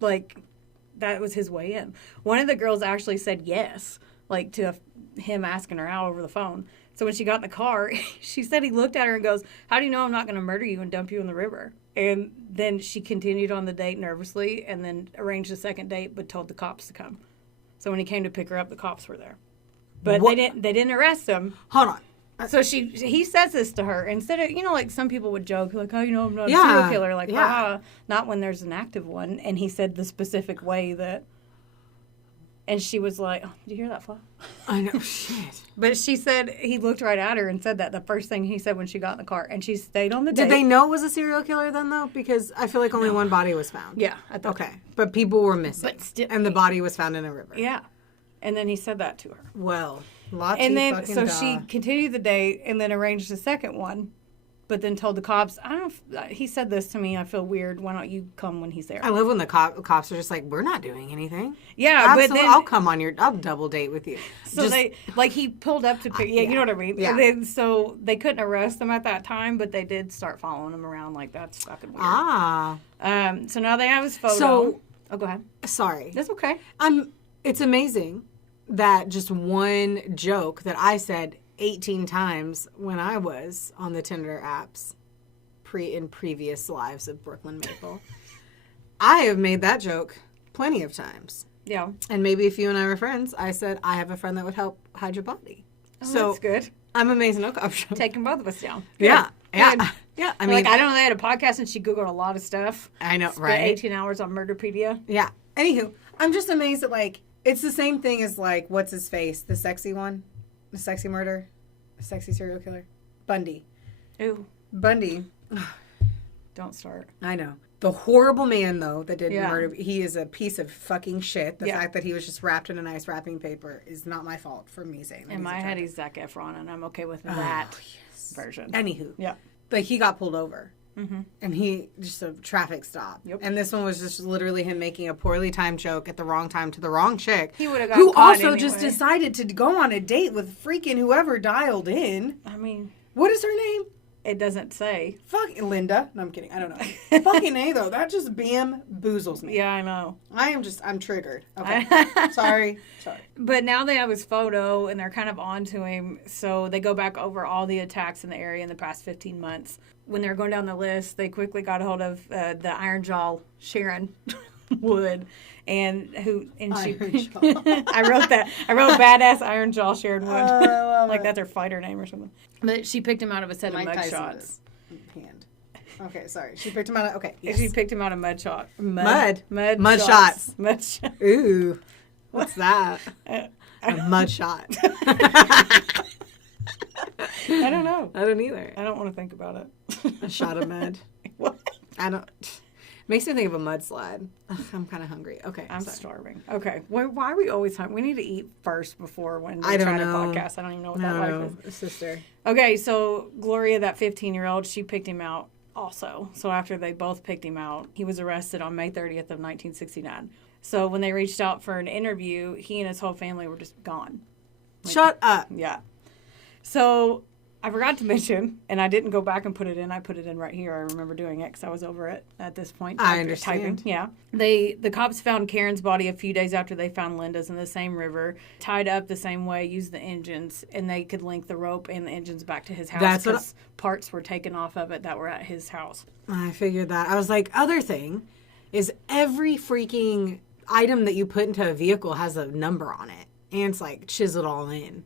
That was his way in. One of the girls actually said yes, to him asking her out over the phone. So when she got in the car, she said he looked at her and goes, "How do you know I'm not going to murder you and dump you in the river?" And then she continued on the date nervously and then arranged a second date but told the cops to come. So when he came to pick her up, the cops were there. But What? they didn't arrest him. Hold on. So he says this to her instead of, some people would joke, I'm not a serial killer. Not when there's an active one. And he said the specific way that, and she was like, "Oh, did you hear that fly?" I know, shit. But she said, he looked right at her and said that the first thing he said when she got in the car. And she stayed on the date. Did they know it was a serial killer then, though? Because I feel like only one body was found. Yeah. I thought Okay. But people were missing. But still- and the body was found in a river. Yeah. And then he said that to her. Well, And then, so she continued the date and then arranged a second one, but then told the cops, he said this to me, "I feel weird. Why don't you come when he's there?" I love when the cops are just like, "We're not doing anything." Yeah, Absolutely, but then... I'll come on I'll double date with you. So he pulled up to pick... Yeah, you know what I mean? Yeah. And then, so they couldn't arrest him at that time, but they did start following him around. That's fucking weird. Ah. So now they have his photo. So... Oh, go ahead. Sorry. That's okay. It's amazing that just one joke that I said 18 times when I was on the Tinder apps in previous lives of Brooklyn Maple. I have made that joke plenty of times. Yeah. And maybe if you and I were friends, I said, "I have a friend that would help hide your body." Oh, so that's good. I'm amazing no cop show. Taking both of us down. Yeah. Yeah. Yeah. I mean, I don't know. They had a podcast and she Googled a lot of stuff. I know, Spent right? 18 hours on Murderpedia. Yeah. Anywho, I'm just amazed that, like, it's the same thing as, like, what's his face? The sexy one? The sexy murder? The sexy serial killer? Bundy. Ooh. Bundy. Don't start. I know. The horrible man, though, that did Yeah. murder. He is a piece of fucking shit. The Yeah. fact that he was just wrapped in a nice wrapping paper is not my fault for me saying that. In he's my head, attractive. he's Zac Efron, and I'm okay with that version. Anywho. Yeah. Like, he got pulled over. Mm-hmm. And he just a traffic stop. Yep. And this one was just literally him making a poorly timed joke at the wrong time to the wrong chick. He would have gotten who caught also anyway. just decided to go on a date with freaking whoever dialed in. I mean, What is her name? it doesn't say. Fuck Linda. No, I'm kidding. I don't know. Fucking A though. That just bamboozles me. Yeah, I know. I'm triggered. Okay. Sorry. But now they have his photo, and they're kind of on to him. So they go back over all the attacks in the area in the past 15 months. When they were going down the list, they quickly got a hold of the Iron Jaw Sharon Wood, and she. I wrote that. I wrote badass Iron Jaw Sharon Wood, like that's her fighter name or something. But she picked him out of a set of mugshots. Hand. Okay, sorry. She picked him out of. Okay. Yes. She picked him out of mud shots. Mud shots. shots. Mud shots. Ooh. What's that? A mud shot. I don't know. I don't either. I don't want to think about it. A shot of mud. What? I don't. Makes me think of a mudslide. Ugh, I'm kind of hungry. Okay. I'm sorry. starving. Okay. Why are we always hungry? We need to eat first before when we I don't try to know. podcast. I don't even know what that life is. Sister. Okay, so Gloria, that 15-year-old, she picked him out also. So after they both picked him out, he was arrested on May 30th of 1969. So when they reached out for an interview, he and his whole family were just gone. Shut up. Yeah. So I forgot to mention, and I didn't go back and put it in. I put it in right here. I remember doing it because I was over it at this point. I understand. Typing. Yeah. The cops found Karen's body a few days after they found Linda's in the same river, tied up the same way, used the engines, and they could link the rope and the engines back to his house because parts were taken off of it that were at his house. I figured that. I was like, other thing is every freaking item that you put into a vehicle has a number on it. And it's like chiseled all in.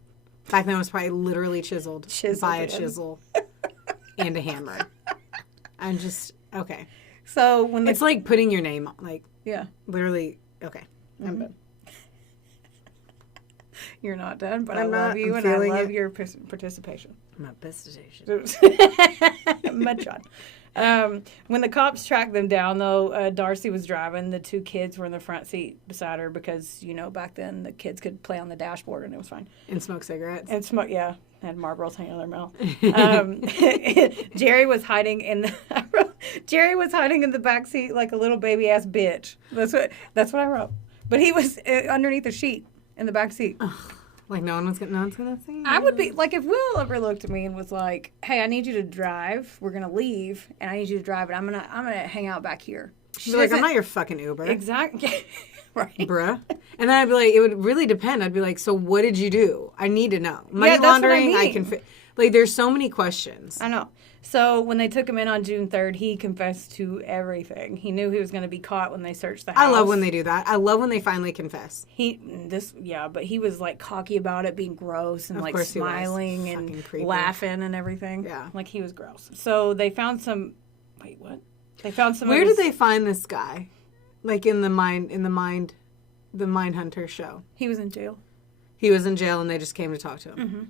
Back then it was probably literally chiseled by a chisel and a hammer. I'm just, okay. So when it's like putting your name on, like, yeah, literally, okay. I'm done. You're not done, but I I'm love not. you I'm and I feeling love it. your participation. My participation. Mudshot. When the cops tracked them down, though, Darcy was driving. The two kids were in the front seat beside her because, back then the kids could play on the dashboard and it was fine. And smoke cigarettes. And smoke, yeah. Had Marlboros hanging on their mouth. Jerry was hiding in the back seat like a little baby ass bitch. That's what I wrote. But he was underneath the sheet in the back seat. Like no one's gonna see. I would be like if Will ever looked at me and was like, "Hey, I need you to drive. We're gonna leave, and I need you to drive, and I'm gonna hang out back here." She's like, "I'm not your fucking Uber." Exactly. Right. Bruh. And then I'd be like, it would really depend. I'd be like, so what did you do? I need to know. Money laundering, I can fit. Like, there's so many questions. I know. So when they took him in on June 3rd, he confessed to everything. He knew he was going to be caught when they searched the house. I love when they do that. I love when they finally confess. But he was like cocky about it, being gross and like smiling and laughing and everything. Yeah. Like he was gross. So they found some, wait, what? They found some. Where did they find this guy? Like in the Mindhunter show. He was in jail. He was in jail and they just came to talk to him. Mm-hmm.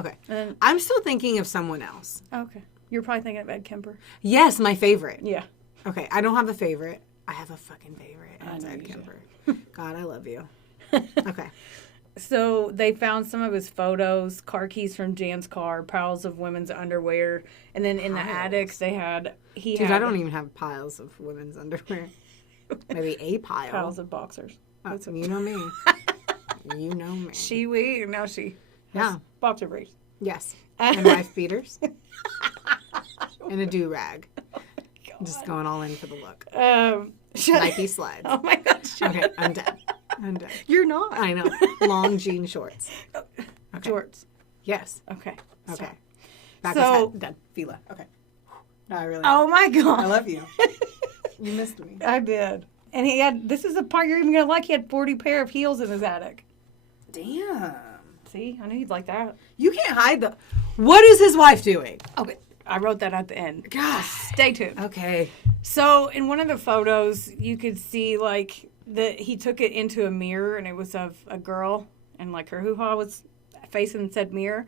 Okay. I'm still thinking of someone else. Okay. You're probably thinking of Ed Kemper. Yes, my favorite. Yeah. Okay, I don't have a favorite. I have a fucking favorite. I It's know Ed you Kemper. God, I love you. Okay. So they found some of his photos, car keys from Jan's car, piles of women's underwear, and then in the attic they had... Dude, I don't even have piles of women's underwear. Maybe a pile. Piles of boxers. Oh, you know me. You know me. She. Yeah. Boxer briefs. Yes. And wife beaters. And a do-rag. Just going all in for the look. Nike slides. Oh my gosh. Okay, I'm done. You're not. I know. Long jean shorts. Okay. Jorts. Yes. Okay. Okay. Back So done. Fila. Okay. No, I really. Oh my God. I love you. You missed me. I did. And he had. This is the part you're even gonna like. He had 40 pair of heels in his attic. Damn. See, I knew you'd like that. You can't hide the. What is his wife doing? Okay. I wrote that at the end. God. Stay tuned. Okay. So in one of the photos, you could see like he took it into a mirror, and it was of a girl, and like her hoo-ha was facing said mirror,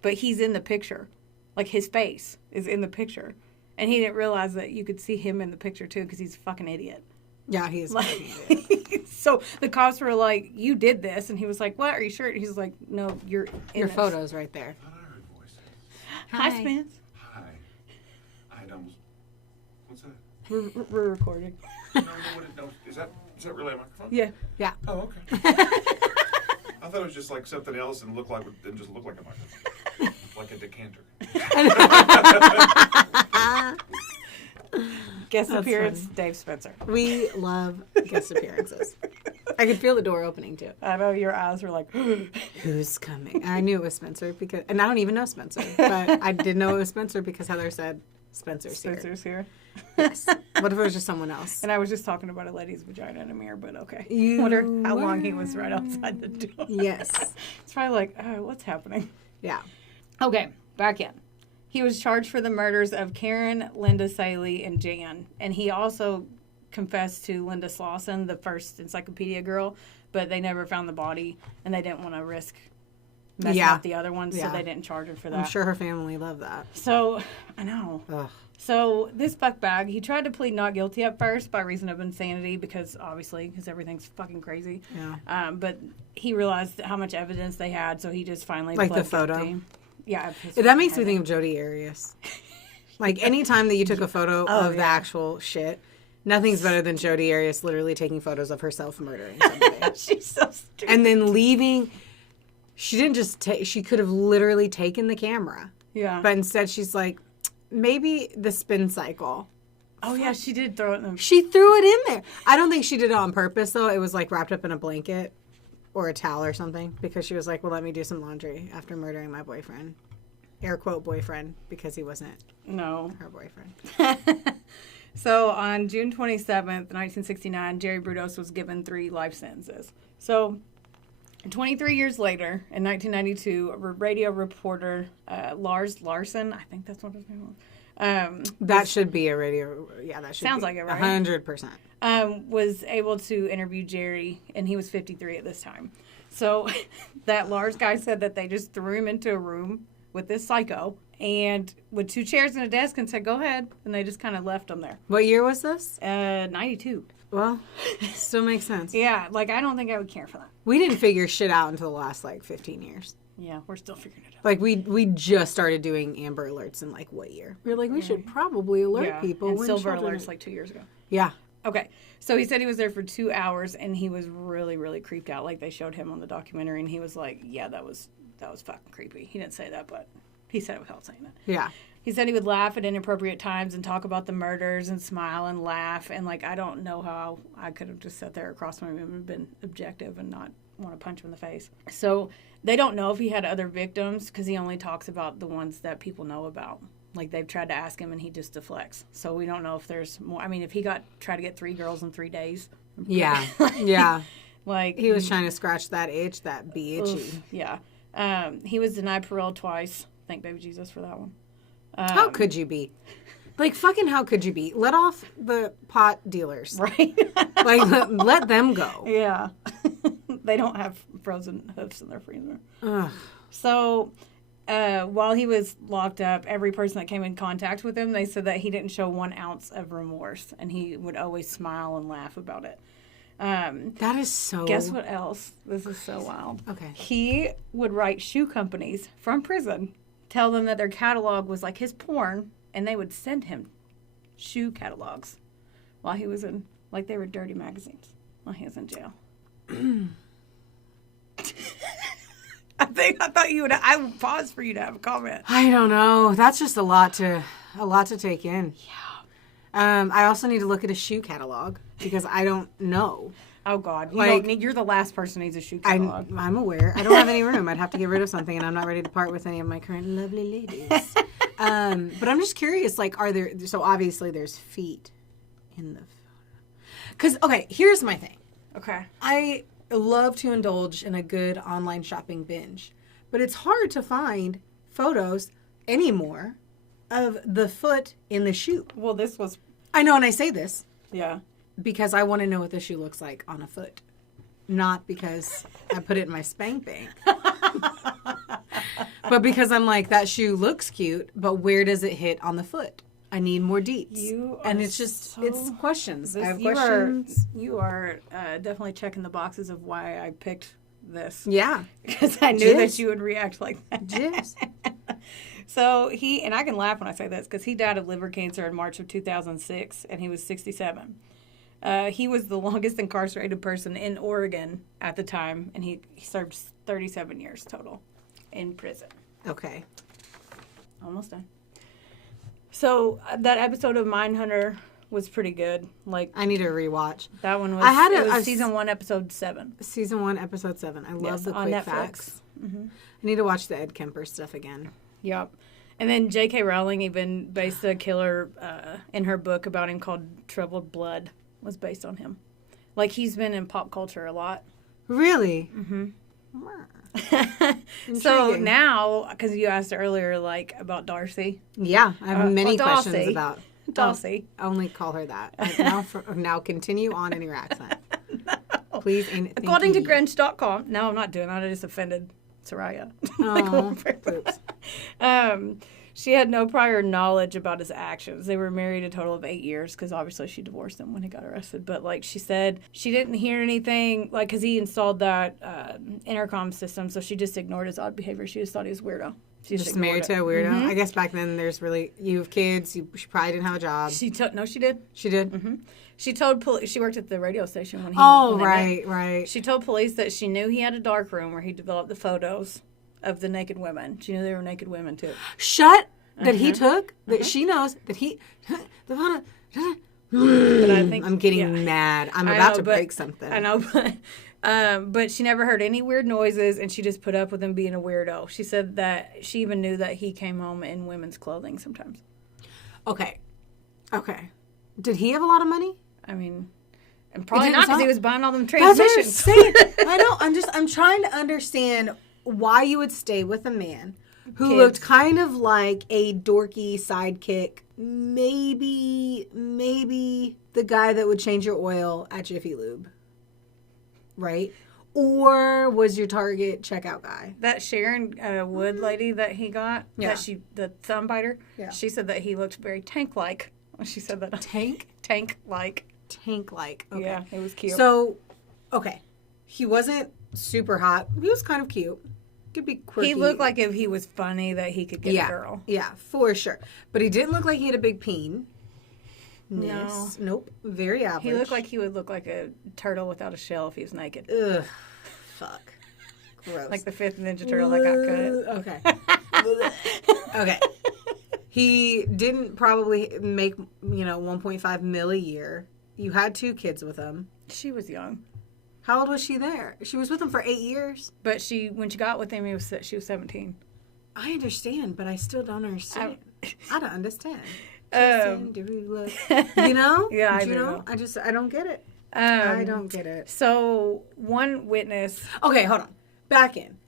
but he's in the picture. Like his face is in the picture. And he didn't realize that you could see him in the picture too, because he's a fucking idiot. Yeah, he is. Like, so the cops were like, "You did this," and he was like, "What? Are you sure?" And he's like, "No, you're in Your this." photo's right there. I thought I heard voices. Hi, Spence. Hi. I almost. What's that? We're recording. No, what it, no, is that really a microphone? Yeah. Yeah. Oh, okay. I thought it was just like something else and didn't just look like a microphone, like a decanter. Guest That's appearance, funny. Dave Spencer. We love guest appearances. I could feel the door opening too. I know your eyes were like, Who's coming? And I knew it was Spencer and I don't even know Spencer, but I did know it was Spencer because Heather said Spencer's here. Spencer's here. Yes. What if it was just someone else? And I was just talking about a lady's vagina in a mirror, but okay. You Wonder how long were. he was right outside the door. Yes. It's probably like, oh, what's happening? Yeah. Okay, back in. He was charged for the murders of Karen, Linda Saley, and Jan. And he also confessed to Linda Slauson, the first encyclopedia girl, but they never found the body, and they didn't want to risk messing up the other ones, so they didn't charge him for that. I'm sure her family loved that. So, I know. Ugh. So, this fuckbag, he tried to plead not guilty at first by reason of insanity because everything's fucking crazy. Yeah. But he realized how much evidence they had, so he just finally Like pled the photo? guilty. Yeah. That makes me think of Jodi Arias. Like, anytime that you took a photo of the actual shit, nothing's better than Jodi Arias literally taking photos of herself murdering somebody. She's so stupid. And then leaving. She didn't just take, she could have literally taken the camera. Yeah. But instead she's like, maybe the spin cycle. Oh, yeah, she did throw it in the... She threw it in there. I don't think she did it on purpose, though. It was like wrapped up in a blanket or a towel or something because she was like, well, let me do some laundry after murdering my boyfriend. Air quote boyfriend, because he wasn't No. her boyfriend. So, on June 27th, 1969, Jerry Brudos was given 3 life sentences. So, 23 years later, in 1992, a radio reporter, Lars Larson, I think that's what his name was. That should be a radio. Yeah, that should Sounds be like it, right? 100%. Was able to interview Jerry, and he was 53 at this time. So, that Lars guy said that they just threw him into a room with this psycho and with 2 chairs and a desk and said, go ahead. And they just kind of left him there. What year was this? 92. Well, still makes sense. Yeah, like I don't think I would care for that. We didn't figure shit out until the last, 15 years. Yeah, we're still figuring it out. Like, we just started doing Amber Alerts in, what year? We were like, we should probably alert people. And when Silver children- Alerts 2 years ago. Yeah. Okay, so he said he was there for 2 hours and he was really, really creeped out. Like they showed him on the documentary and he was like, yeah, that was fucking creepy. He didn't say that, but he said it without saying it. Yeah. He said he would laugh at inappropriate times and talk about the murders and smile and laugh. And, I don't know how I could have just sat there across from him and been objective and not want to punch him in the face. So they don't know if he had other victims because he only talks about the ones that people know about. Like, they've tried to ask him and he just deflects. So we don't know if there's more. I mean, if he tried to get 3 girls in 3 days. Yeah. Yeah. Like, He was trying to scratch that itch, that be itchy. oof, yeah. He was denied parole twice. Thank baby Jesus for that one. How could you be? Fucking how could you be? Let off the pot dealers. Right? Let them go. Yeah. They don't have frozen hoofs in their freezer. Ugh. So, while he was locked up, every person that came in contact with him, they said that he didn't show 1 ounce of remorse, and he would always smile and laugh about it. That is so... Guess what else? This is so wild. Okay. He would write shoe companies from prison, tell them that their catalog was like his porn, and they would send him shoe catalogs while he was in, they were dirty magazines, while he was in jail. I thought you would. I would pause for you to have a comment. I don't know. That's just a lot to take in. Yeah. I also need to look at a shoe catalog because I don't know. Oh God, you're the last person who needs a shoe catalog. I'm aware. I don't have any room. I'd have to get rid of something, and I'm not ready to part with any of my current lovely ladies. But I'm just curious. Are there? So obviously, there's feet in the photo. Because here's my thing. Okay. I love to indulge in a good online shopping binge, but it's hard to find photos anymore of the foot in the shoe. Well, this was, I know, and I say this yeah. because I want to know what the shoe looks like on a foot. Not because I put it in my spank bank. But because I'm like, that shoe looks cute, but where does it hit on the foot? I need more deets. And it's just, it's questions. I have questions. You are definitely checking the boxes of why I picked this. Yeah. Because I knew that you would react like that. Yes. So and I can laugh when I say this, because he died of liver cancer in March of 2006, and he was 67. He was the longest incarcerated person in Oregon at the time, and he served 37 years total in prison. Okay. Almost done. So that episode of Mindhunter was pretty good. Like, I need to rewatch. that one was. it was season 1, episode 7. Season 1, episode 7. I love the on quick Netflix. facts. I need to watch the Ed Kemper stuff again. Yep. And then J.K. Rowling even based a killer in her book about him called Troubled Blood. Was based on him. Like, he's been in pop culture a lot. Really? So now, because you asked earlier, like, about Darcy. Yeah, I have many questions Darcy. about Darcy. Only call her that. Now continue on in your accent. Please. According to Grinch.com. No, I'm not doing that. I just offended Soraya. Oh, She had no prior knowledge about his actions. They were married a total of 8 years because obviously she divorced him when he got arrested. But, like, she said she didn't hear anything, like, because he installed that intercom system, so she just ignored his odd behavior. She just thought he was weirdo. She just married to a weirdo. I guess back then you have kids. She probably didn't have a job. No, she did. She did. She told police. She worked at the radio station when he. Oh, when they met. right. She told police that she knew he had a dark room where he developed the photos of the naked women. She knew they were naked women too. That he took. That she knows that he. But I think I'm getting mad. I'm about to break something. I know, but she never heard any weird noises, and she just put up with him being a weirdo. She said that she even knew that he came home in women's clothing sometimes. Okay. Did he have a lot of money? I mean, and probably not because he was buying all them transmissions. I know. I'm trying to understand why you would stay with a man who looked kind of like a dorky sidekick. Maybe the guy that would change your oil at Jiffy Lube. Right? Or was your Target checkout guy? That Sharon Wood lady that he got, the thumb biter, she said that he looked very tank-like. She said that. Tank? Tank-like. Tank-like. Okay. Yeah, it was cute. So, okay. He wasn't super hot. He was kind of cute. Could be quirky. He looked like if he was funny that he could get a girl. Yeah, for sure. But he didn't look like he had a big peen. No. Nope. Very average. He looked like he would look like a turtle without a shell if he was naked. Ugh. Fuck. Gross. Like the 5th Ninja Turtle that got cut. Okay. Okay. He didn't probably make, 1.5 mil a year. You had 2 kids with him. She was young. How old was she there? She was with him for 8 years. But when she got with him, she was 17. I understand, but I still don't understand. I don't understand. Yeah, I know. I don't get it. I don't get it. So one witness. Okay, hold on. Back in.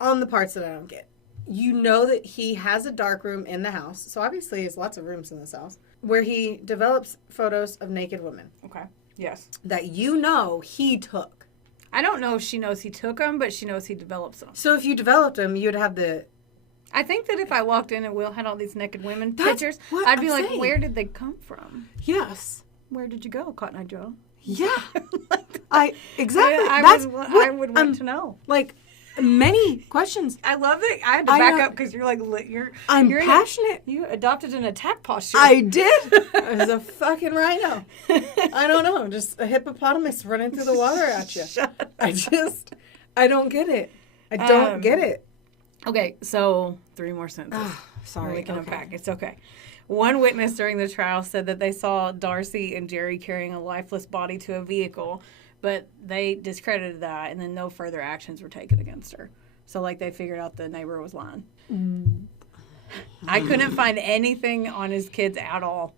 On the parts that I don't get. You know that he has a dark room in the house. So obviously, there's lots of rooms in this house where he develops photos of naked women. Okay. Yes. That he took. I don't know if she knows he took them, but she knows he develops them. So if you developed them, you'd have the... I think that if I walked in and Will had all these naked women pictures, I'd be like, where did they come from? Yes. Where did you go, Cotton Eye Joe? Yeah. Exactly. I would want to know. Like, many questions. I love it. I had to back up because you're like, I'm passionate. You adopted an attack posture. I did. I was a fucking rhino. I don't know. Just a hippopotamus running through the water at you. I don't get it. I don't get it. Okay, so 3 more sentences. Sorry. We can unpack. It's okay. One witness during the trial said that they saw Darcy and Jerry carrying a lifeless body to a vehicle, but they discredited that, and then no further actions were taken against her. So, they figured out the neighbor was lying. I couldn't find anything on his kids at all.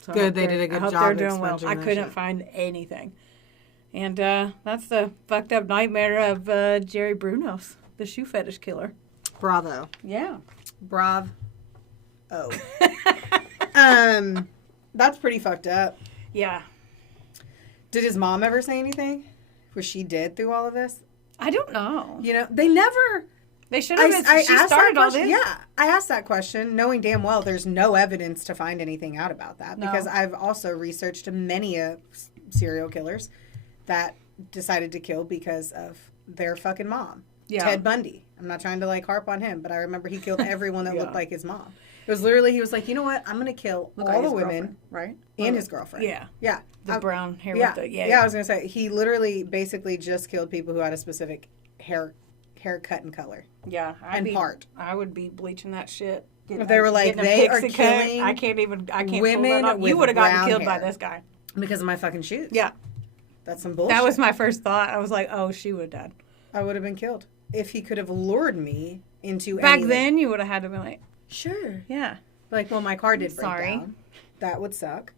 So good, they did a good job. I hope they're doing well. I couldn't find anything. And that's the fucked up nightmare of Jerry Brudos, the Shoe Fetish Killer. Bravo. Yeah. Bravo. Oh. That's pretty fucked up. Yeah. Did his mom ever say anything? Was she dead through all of this? I don't know. You know, they never. They should have been. She asked started that all question. this. Yeah, I asked that question knowing damn well there's no evidence to find anything out about that. No. Because I've also researched many serial killers that decided to kill because of their fucking mom. Yeah. Ted Bundy. I'm not trying to like harp on him, but I remember he killed everyone that Yeah. looked like his mom. It was literally, he was like, you know what? I'm going to kill Look like all his the women girlfriend, right? and his girlfriend. Yeah. Yeah. The brown hair Yeah. with the Yeah, I was going to say, he literally basically just killed people who had a specific haircut and color. Yeah. part. I would be bleaching that shit. If they were like, Getting a they are pixie cut. killing I can't women pull that off. You with would have gotten brown killed by hair. this guy. Because of my fucking shoes. Yeah. That's some bullshit. That was my first thought. I was like, oh, she would have died. I would have been killed. If he could have lured me into Back any- then, you would have had to be like, Sure. yeah. Like, well, my car did break Sorry. down. That would suck.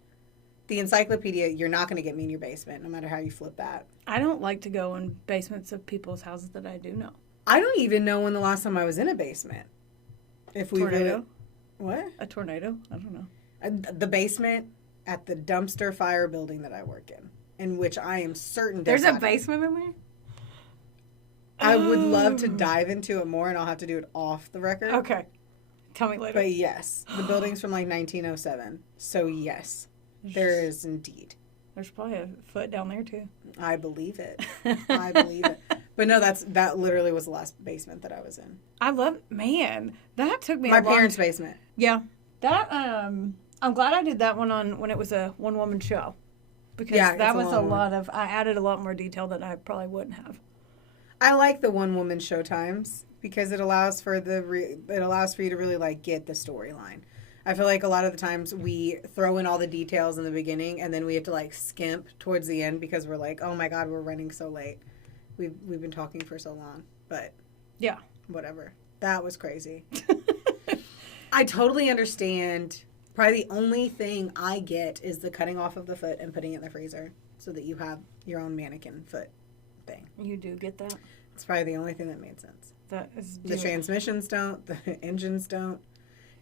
The encyclopedia, you're not going to get me in your basement, no matter how you flip that. I don't like to go in basements of people's houses that I do know. I don't even know when the last time I was in a basement. If we Tornado? Really, what? A tornado? I don't know. The basement at the dumpster fire building that I work in which I am certain There's a not- basement in there? I would love to dive into it more, and I'll have to do it off the record. Okay. Tell me later. But yes, the building's from like 1907. So yes, there is indeed. There's probably a foot down there, too. I believe it. I believe it. But no, that literally was the last basement that I was in. I love, man, that took me My a long parents' basement. Yeah. That, I'm glad I did that one when it was a one-woman show. Because Yeah, that it's a was a long lot of, I added a lot more detail that I probably wouldn't have. I like the one-woman show times because it allows for it allows for you to really like get the storyline. I feel like a lot of the times we throw in all the details in the beginning and then we have to like skimp towards the end because we're like, oh my god, we're running so late. We've been talking for so long, but Yeah. whatever. That was crazy. I totally understand. Probably the only thing I get is the cutting off of the foot and putting it in the freezer so that you have your own mannequin foot thing. You do get that? It's probably the only thing that made sense. That is... The transmissions don't. The engines don't.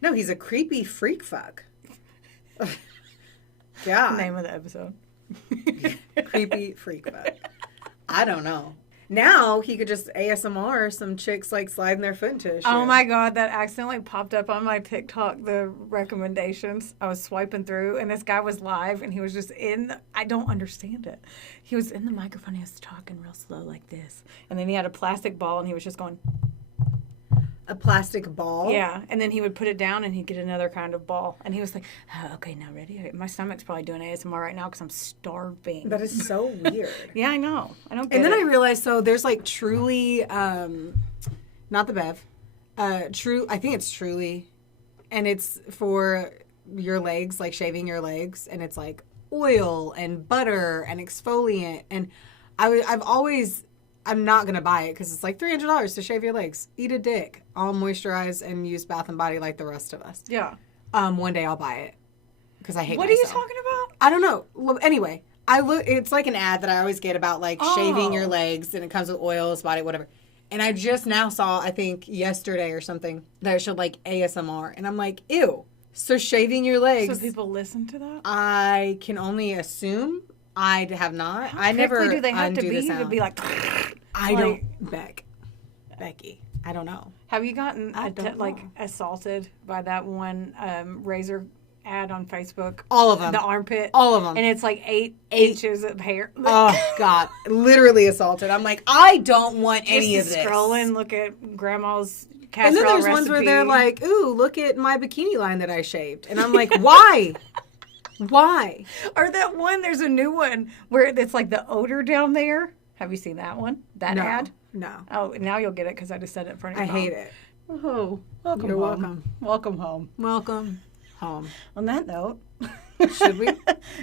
No, he's a creepy freak fuck. God. Name of the episode. Creepy freak fuck. I don't know. Now he could just ASMR some chicks like sliding their foot into his shoe. Oh my god, that accidentally popped up on my TikTok, the recommendations. I was swiping through, and this guy was live, and he was just I don't understand it. He was in the microphone, he was talking real slow like this. And then he had a plastic ball, and he was just going, A plastic ball? yeah. And then he would put it down, and he'd get another kind of ball. And he was like, oh, okay, now ready? My stomach's probably doing ASMR right now because I'm starving. That is so weird. Yeah, I know. I don't get And then it. I realized, so there's like Truly, not the Bev, I think it's Truly, and it's for your legs, like shaving your legs, and it's like oil and butter and exfoliant, and I'm not going to buy it because it's like $300 to shave your legs. Eat a dick. I'll moisturize and use Bath and Body like the rest of us. Yeah. One day I'll buy it because I hate What myself. are you talking about? I don't know. Look, anyway, it's like an ad that I always get about like shaving your legs, and it comes with oils, body, whatever. And I just now saw, I think yesterday or something, that it showed like ASMR, and I'm like, ew. So shaving your legs. So people listen to that? I can only assume. I have not. How I never quickly do they have undo to the be sound. be like... I like- don't. Becky. I don't know. Have you gotten I don't know. assaulted by that one razor ad on Facebook? All of them. The armpit. All of them. And it's like 8 inches of hair. Oh God! Literally assaulted. I'm like, I don't want any of Just this. scrolling, look at grandma's And casserole then there's recipe. ones where they're like, ooh, look at my bikini line that I shaved. And I'm like, why? Why? Or that one, there's a new one where it's like the odor down there. Have you seen that one? That ad? No. Oh, now you'll get it because I just said it in front of I your hate mom. it. Oh, welcome You're home. welcome. Welcome home. Welcome home. On that note, Should we?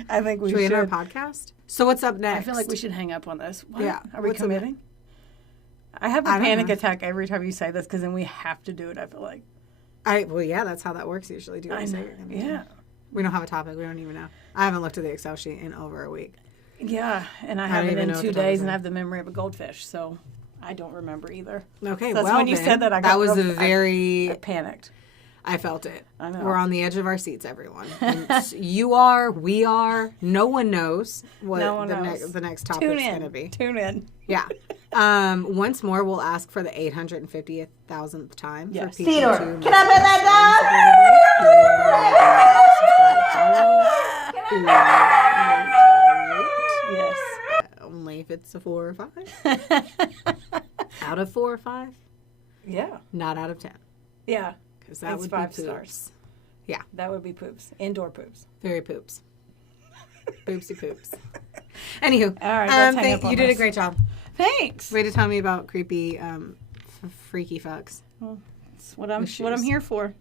I think we Should we should. end our podcast? So what's up next? I feel like we should hang up on this. What? Yeah. Are we What's up committing? I have a I don't panic know. attack every time you say this because then we have to do it, I feel like. Well, yeah, that's how that works usually. Do what I you say know. you're gonna do. Yeah. We don't have a topic. We don't even know. I haven't looked at the Excel sheet in over a week. Yeah, and I don't haven't even in know what 2 the topic days, is. and I have the memory of a goldfish, so I don't remember either. Okay, So that's well when you then, said that I got that was real- a very. I panicked. I felt it. I know. We're on the edge of our seats, everyone. And you are, we are. No one knows what No one the, knows. The next topic Tune is in. going to be. Tune in. Yeah. Once more, we'll ask for the 850,000th time Yes. for people Theodore, to can I bet that Yes. Only if it's a 4 or 5. Out of 4 or 5, Yeah. not out of 10. Yeah. Because that It's would 5 be poops. stars. Yeah, That would be poops. Indoor poops. very poops. Poopsy poops. Anywho, All right, let's hang up on you did a this. great job. Thanks. Way to tell me about creepy, freaky fucks. That's what I'm With what I'm shoes. here for.